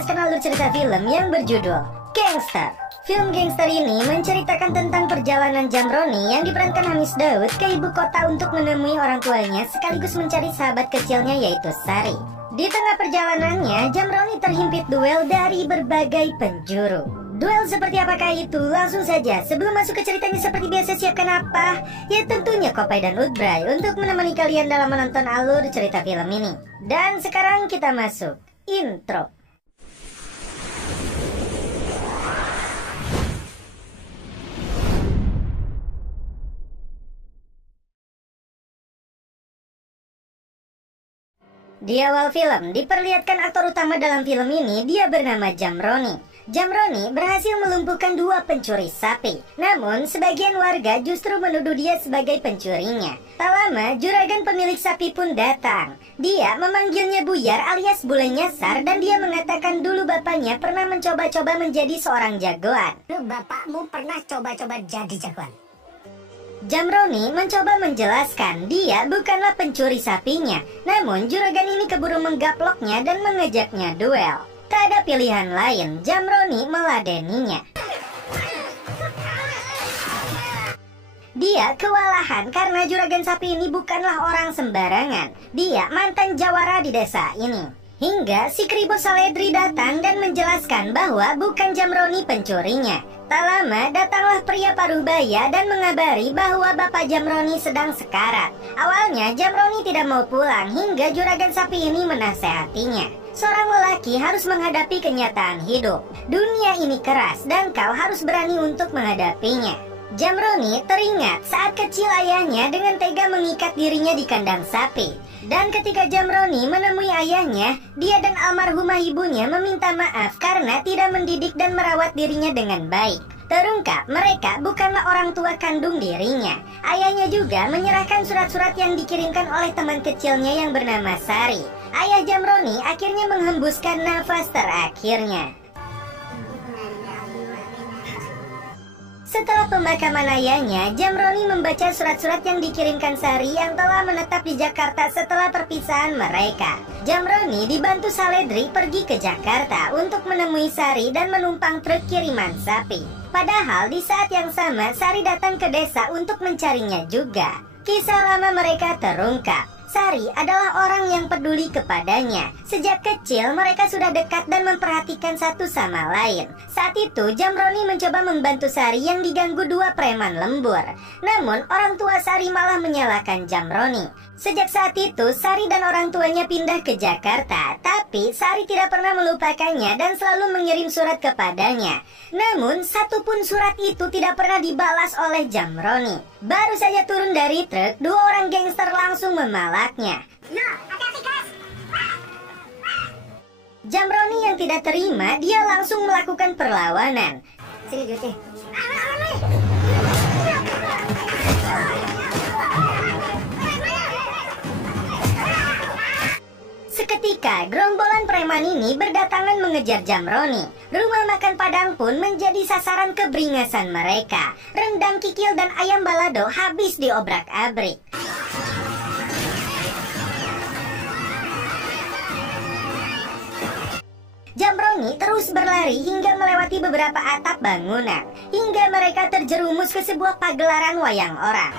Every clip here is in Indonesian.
menjelaskan alur cerita film yang berjudul Gangster. Film Gangster ini menceritakan tentang perjalanan Jamroni yang diperankan Hamis Daud ke ibu kota untuk menemui orang tuanya sekaligus mencari sahabat kecilnya yaitu Sari. Di tengah perjalanannya, Jamroni terhimpit duel dari berbagai penjuru. Duel seperti apakah itu? Langsung saja, sebelum masuk ke ceritanya seperti biasa, siapkan apa? Ya tentunya Kopai dan Udbray untuk menemani kalian dalam menonton alur cerita film ini. Dan sekarang kita masuk intro. Di awal film, diperlihatkan aktor utama dalam film ini, dia bernama Jamroni. Jamroni berhasil melumpuhkan 2 pencuri sapi. Namun, sebagian warga justru menuduh dia sebagai pencurinya. Tak lama, juragan pemilik sapi pun datang. Dia memanggilnya Buyar alias Bule Nyasar dan dia mengatakan dulu bapaknya pernah mencoba-coba menjadi seorang jagoan. Bapakmu pernah coba-coba jadi jagoan? Jamroni mencoba menjelaskan dia bukanlah pencuri sapinya. Namun juragan ini keburu menggaploknya dan mengejaknya duel. Tak ada pilihan lain, Jamroni meladeninya. Dia kewalahan karena juragan sapi ini bukanlah orang sembarangan. Dia mantan jawara di desa ini. Hingga si Kribo Saledri datang dan menjelaskan bahwa bukan Jamroni pencurinya. Tak lama datanglah pria Parubaya dan mengabari bahwa bapak Jamroni sedang sekarat. Awalnya Jamroni tidak mau pulang hingga juragan sapi ini menasehatinya. Seorang lelaki harus menghadapi kenyataan hidup. Dunia ini keras dan kau harus berani untuk menghadapinya. Jamroni teringat saat kecil ayahnya dengan tega mengikat dirinya di kandang sapi. Dan ketika Jamroni menemui ayahnya, dia dan almarhumah ibunya meminta maaf karena tidak mendidik dan merawat dirinya dengan baik. Terungkap mereka bukanlah orang tua kandung dirinya. Ayahnya juga menyerahkan surat-surat yang dikirimkan oleh teman kecilnya yang bernama Sari. Ayah Jamroni akhirnya menghembuskan nafas terakhirnya. Setelah pemakaman ayahnya, Jamroni membaca surat-surat yang dikirimkan Sari yang telah menetap di Jakarta setelah perpisahan mereka. Jamroni dibantu Saledri pergi ke Jakarta untuk menemui Sari dan menumpang truk kiriman sapi. Padahal di saat yang sama Sari datang ke desa untuk mencarinya juga. Kisah lama mereka terungkap. Sari adalah orang yang peduli kepadanya. Sejak kecil mereka sudah dekat dan memperhatikan satu sama lain. Saat itu Jamroni mencoba membantu Sari yang diganggu 2 preman lembur. Namun orang tua Sari malah menyalahkan Jamroni. Sejak saat itu Sari dan orang tuanya pindah ke Jakarta. Tapi Sari tidak pernah melupakannya dan selalu mengirim surat kepadanya. Namun satupun surat itu tidak pernah dibalas oleh Jamroni. Baru saja turun dari truk, 2 orang gangster langsung memalaknya. Jamroni yang tidak terima, dia langsung melakukan perlawanan. Sini duitnya. Seketika, gerombolan preman ini berdatangan mengejar Jamroni. Rumah makan Padang pun menjadi sasaran keberingasan mereka. Rendang, kikil, dan ayam balado habis diobrak-abrik. Jamroni terus berlari hingga melewati beberapa atap bangunan. Hingga mereka terjerumus ke sebuah pagelaran wayang orang.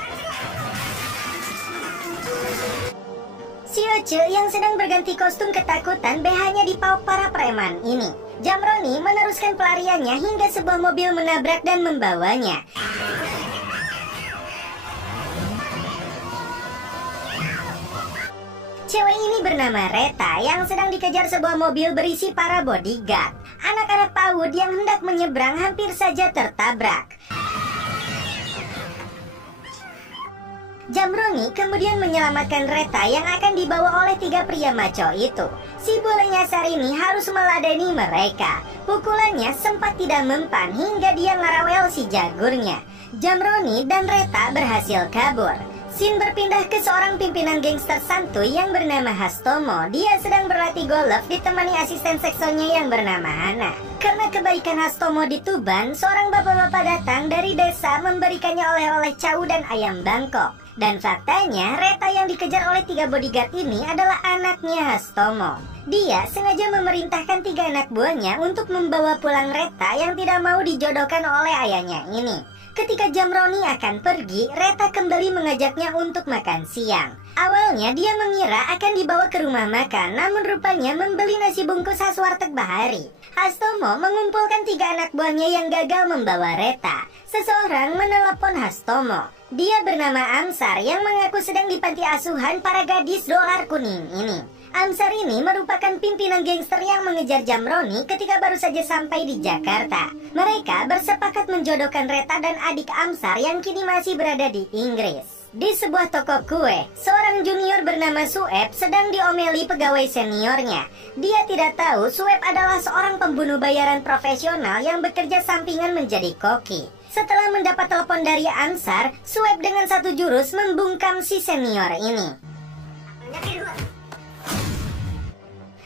Si Oce yang sedang berganti kostum ketakutan BH-nya dipauk para preman ini. Jamroni meneruskan pelariannya hingga sebuah mobil menabrak dan membawanya. Cewek ini bernama Reta yang sedang dikejar sebuah mobil berisi para bodyguard. Anak-anak PAUD yang hendak menyeberang hampir saja tertabrak. Jamroni kemudian menyelamatkan Reta yang akan dibawa oleh 3 pria maco itu. Si Bule Nyasar ini harus meladeni mereka. Pukulannya sempat tidak mempan hingga dia ngarawel si jagurnya. Jamroni dan Reta berhasil kabur. Scene berpindah ke seorang pimpinan gangster santuy yang bernama Hastomo. Dia sedang berlatih golf ditemani asisten seksonya yang bernama Hana. Karena kebaikan Hastomo di Tuban, seorang bapak-bapak datang dari desa memberikannya oleh-oleh cau dan ayam Bangkok. Dan faktanya, Reta yang dikejar oleh 3 bodyguard ini adalah anaknya Hastomo. Dia sengaja memerintahkan 3 anak buahnya untuk membawa pulang Reta yang tidak mau dijodohkan oleh ayahnya ini. Ketika Jamroni akan pergi, Reta kembali mengajaknya untuk makan siang. Awalnya dia mengira akan dibawa ke rumah makan, namun rupanya membeli nasi bungkus khas warteg Bahari. Hastomo mengumpulkan 3 anak buahnya yang gagal membawa Reta. Seseorang menelepon Hastomo. Dia bernama Amsar yang mengaku sedang di panti asuhan para gadis dolar kuning ini. Amsar ini merupakan pimpinan gangster yang mengejar Jamroni ketika baru saja sampai di Jakarta. Mereka bersepakat menjodohkan Reta dan adik Amsar yang kini masih berada di Inggris. Di sebuah toko kue, seorang junior bernama Sueb sedang diomeli pegawai seniornya. Dia tidak tahu Sueb adalah seorang pembunuh bayaran profesional yang bekerja sampingan menjadi koki. Setelah mendapat telepon dari Amsar, Sueb dengan satu jurus membungkam si senior ini.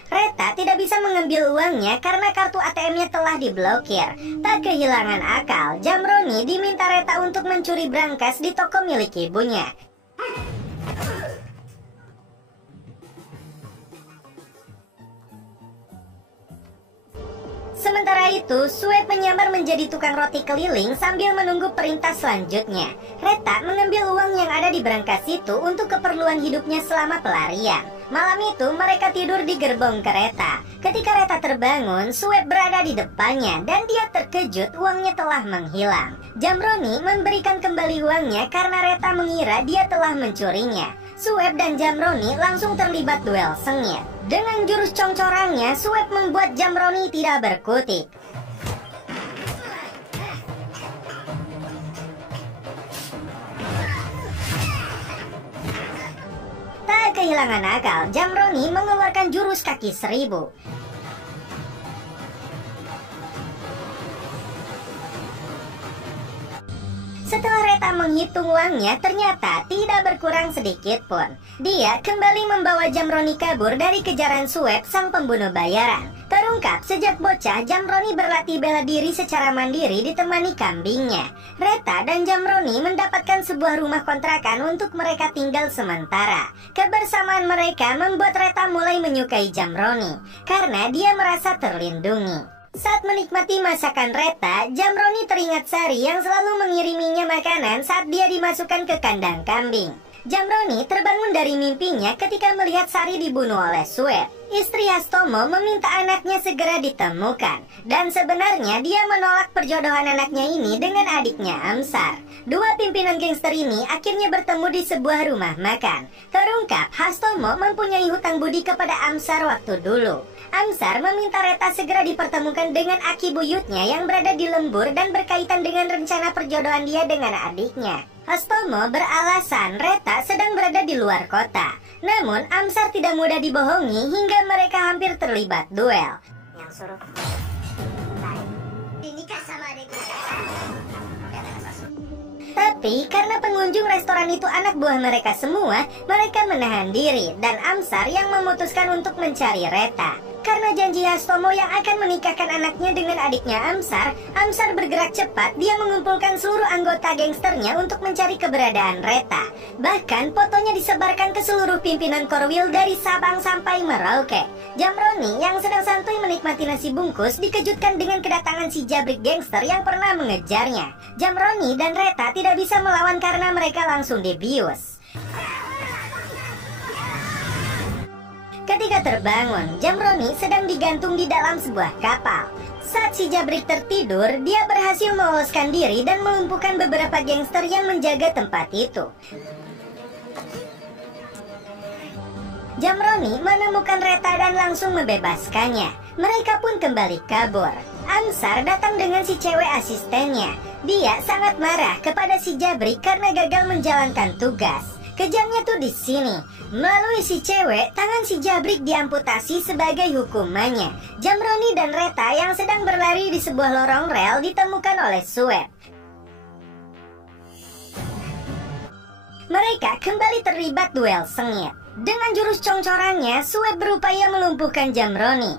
Reta tidak bisa mengambil uangnya karena kartu ATM-nya telah diblokir. Tak kehilangan akal, Jamroni diminta Reta untuk mencuri brankas di toko milik ibunya. Sementara itu, Sueb menyamar menjadi tukang roti keliling sambil menunggu perintah selanjutnya. Reta mengambil uang yang ada di brankas itu untuk keperluan hidupnya selama pelarian. Malam itu mereka tidur di gerbong kereta. Ketika Reta terbangun, Sueb berada di depannya dan dia terkejut uangnya telah menghilang. Jamroni memberikan kembali uangnya karena Reta mengira dia telah mencurinya. Sueb dan Jamroni langsung terlibat duel sengit. Dengan jurus congcorangnya, Sueb membuat Jamroni tidak berkutik. Tak kehilangan akal, Jamroni mengeluarkan jurus kaki 1000. Setelah Reta menghitung uangnya, ternyata tidak berkurang sedikit pun. Dia kembali membawa Jamroni kabur dari kejaran Sueb, sang pembunuh bayaran. Terungkap sejak bocah, Jamroni berlatih bela diri secara mandiri ditemani kambingnya. Reta dan Jamroni mendapatkan sebuah rumah kontrakan untuk mereka tinggal sementara. Kebersamaan mereka membuat Reta mulai menyukai Jamroni karena dia merasa terlindungi. Saat menikmati masakan Reta, Jamroni teringat Sari yang selalu mengiriminya makanan saat dia dimasukkan ke kandang kambing. Jamroni terbangun dari mimpinya ketika melihat Sari dibunuh oleh Sueb. Istri Hastomo meminta anaknya segera ditemukan. Dan sebenarnya dia menolak perjodohan anaknya ini dengan adiknya Amsar. Dua pimpinan gangster ini akhirnya bertemu di sebuah rumah makan. Terungkap Hastomo mempunyai hutang budi kepada Amsar waktu dulu. Amsar meminta Reta segera dipertemukan dengan aki buyutnya yang berada di lembur dan berkaitan dengan rencana perjodohan dia dengan adiknya. Hastomo beralasan Reta sedang berada di luar kota. Namun Amsar tidak mudah dibohongi hingga mereka hampir terlibat duel. Yang suruh dinikah sama adikku. Tapi karena pengunjung restoran itu anak buah mereka semua, mereka menahan diri dan Amsar yang memutuskan untuk mencari Reta. Karena janji Hastomo yang akan menikahkan anaknya dengan adiknya Amsar, Amsar bergerak cepat. Dia mengumpulkan seluruh anggota gangsternya untuk mencari keberadaan Reta. Bahkan fotonya disebarkan ke seluruh pimpinan Korwil dari Sabang sampai Merauke. Jamroni yang sedang santuy menikmati nasi bungkus dikejutkan dengan kedatangan si jabrik gangster yang pernah mengejarnya. Jamroni dan Reta tidak bisa melawan karena mereka langsung dibius. Ketika terbangun, Jamroni sedang digantung di dalam sebuah kapal. Saat si jabrik tertidur, dia berhasil meloloskan diri dan melumpuhkan beberapa gangster yang menjaga tempat itu. Jamroni menemukan Reta dan langsung membebaskannya. Mereka pun kembali kabur. Amsar datang dengan si cewek asistennya. Dia sangat marah kepada si jabrik karena gagal menjalankan tugas. Kejamnya tuh di sini. Melalui si cewek, tangan si jabrik diamputasi sebagai hukumannya. Jamroni dan Reta yang sedang berlari di sebuah lorong rel ditemukan oleh Sueb. Mereka kembali terlibat duel sengit. Dengan jurus congcorannya, Sueb berupaya melumpuhkan Jamroni.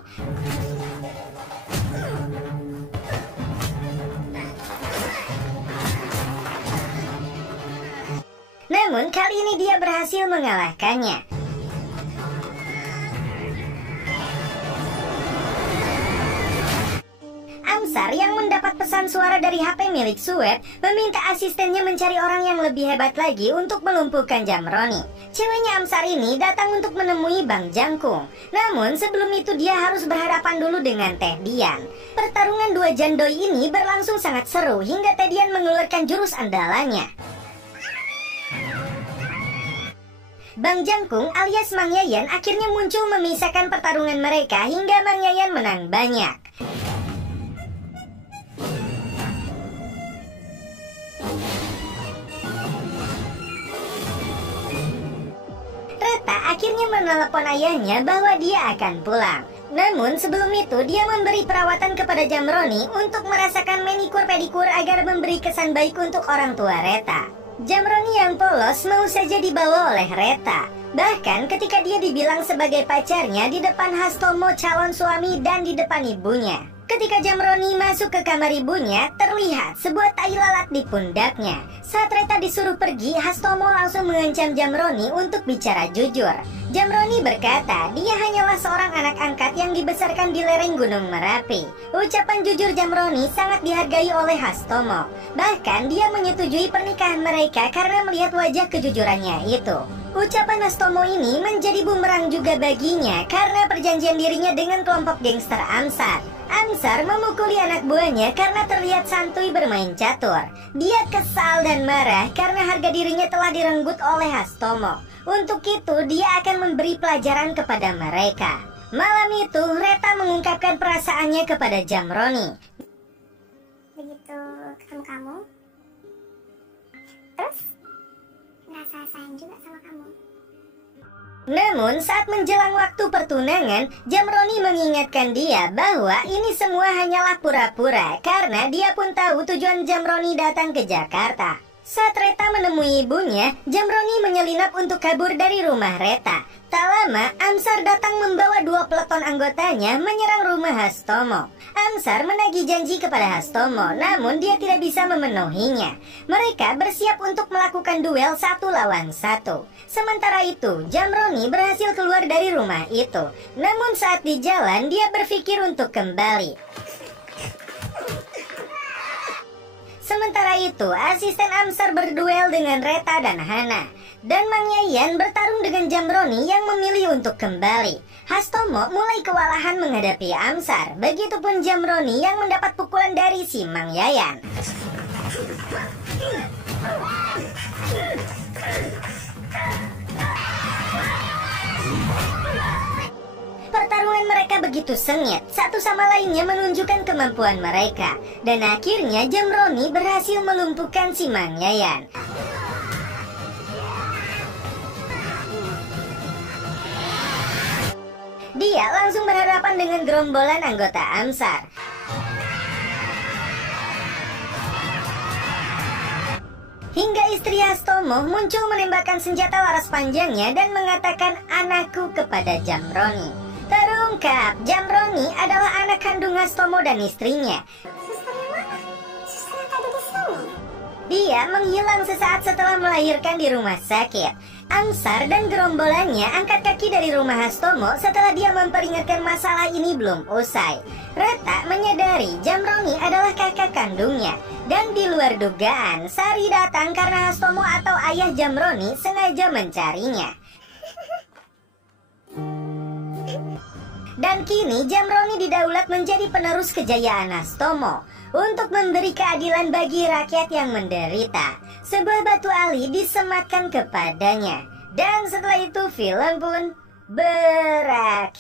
Namun kali ini dia berhasil mengalahkannya. Amsar yang mendapat pesan suara dari HP milik Sueb meminta asistennya mencari orang yang lebih hebat lagi untuk melumpuhkan Jamroni. Ceweknya Amsar ini datang untuk menemui Bang Jangkung. Namun sebelum itu dia harus berhadapan dulu dengan Teh Dian. Pertarungan dua jandoi ini berlangsung sangat seru hingga Teh Dian mengeluarkan jurus andalannya. Bang Jangkung alias Mang Yayan akhirnya muncul memisahkan pertarungan mereka hingga Mang Yayan menang banyak. Reta akhirnya menelepon ayahnya bahwa dia akan pulang. Namun sebelum itu dia memberi perawatan kepada Jamroni untuk merasakan manikur pedikur agar memberi kesan baik untuk orang tua Reta. Jamroni yang polos mau saja dibawa oleh Reta. Bahkan ketika dia dibilang sebagai pacarnya di depan Hastomo calon suami dan di depan ibunya. Ketika Jamroni masuk ke kamar ibunya, terlihat sebuah tai lalat di pundaknya. Saat Reta disuruh pergi, Hastomo langsung mengancam Jamroni untuk bicara jujur. Jamroni berkata, dia hanyalah seorang anak angkat yang dibesarkan di lereng Gunung Merapi. Ucapan jujur Jamroni sangat dihargai oleh Hastomo. Bahkan dia menyetujui pernikahan mereka karena melihat wajah kejujurannya itu. Ucapan Hastomo ini menjadi bumerang juga baginya karena perjanjian dirinya dengan kelompok gangster Amsar. Amsar memukuli anak buahnya karena terlihat santuy bermain catur. Dia kesal dan marah karena harga dirinya telah direnggut oleh Hastomo. Untuk itu dia akan memberi pelajaran kepada mereka. Malam itu Reta mengungkapkan perasaannya kepada Jamroni. Begitu ketemu kamu, terus ngerasa sayang juga sama kamu. Namun saat menjelang waktu pertunangan, Jamroni mengingatkan dia bahwa ini semua hanyalah pura-pura karena dia pun tahu tujuan Jamroni datang ke Jakarta. Saat Reta menemui ibunya, Jamroni menyelinap untuk kabur dari rumah Reta. Tak lama, Amsar datang membawa 2 peleton anggotanya menyerang rumah Hastomo. Amsar menagih janji kepada Hastomo, namun dia tidak bisa memenuhinya. Mereka bersiap untuk melakukan duel 1 lawan 1. Sementara itu, Jamroni berhasil keluar dari rumah itu. Namun saat di jalan, dia berpikir untuk kembali. Sementara itu, asisten Amsar berduel dengan Reta dan Hana. Dan Mang Yayan bertarung dengan Jamroni yang memilih untuk kembali. Hastomo mulai kewalahan menghadapi Amsar. Begitupun Jamroni yang mendapat pukulan dari si Mang Yayan. Pertarungan mereka begitu sengit, satu sama lainnya menunjukkan kemampuan mereka. Dan akhirnya Jamroni berhasil melumpuhkan si Mang Yayan. Dia langsung berhadapan dengan gerombolan anggota Amsar. Hingga istri Hastomo muncul menembakkan senjata laras panjangnya dan mengatakan anakku kepada Jamroni. Terungkap, Jamroni adalah anak kandung Hastomo dan istrinya. Suster yang mana? Suster yang tadi di sini. Dia menghilang sesaat setelah melahirkan di rumah sakit. Amsar dan gerombolannya angkat kaki dari rumah Hastomo setelah dia memperingatkan masalah ini belum usai. Reta menyadari Jamroni adalah kakak kandungnya. Dan di luar dugaan, Sari datang karena Hastomo atau ayah Jamroni sengaja mencarinya. Dan kini Jamroni didaulat menjadi penerus kejayaan Hastomo untuk memberi keadilan bagi rakyat yang menderita. Sebuah batu ali disematkan kepadanya. Dan setelah itu film pun berakhir.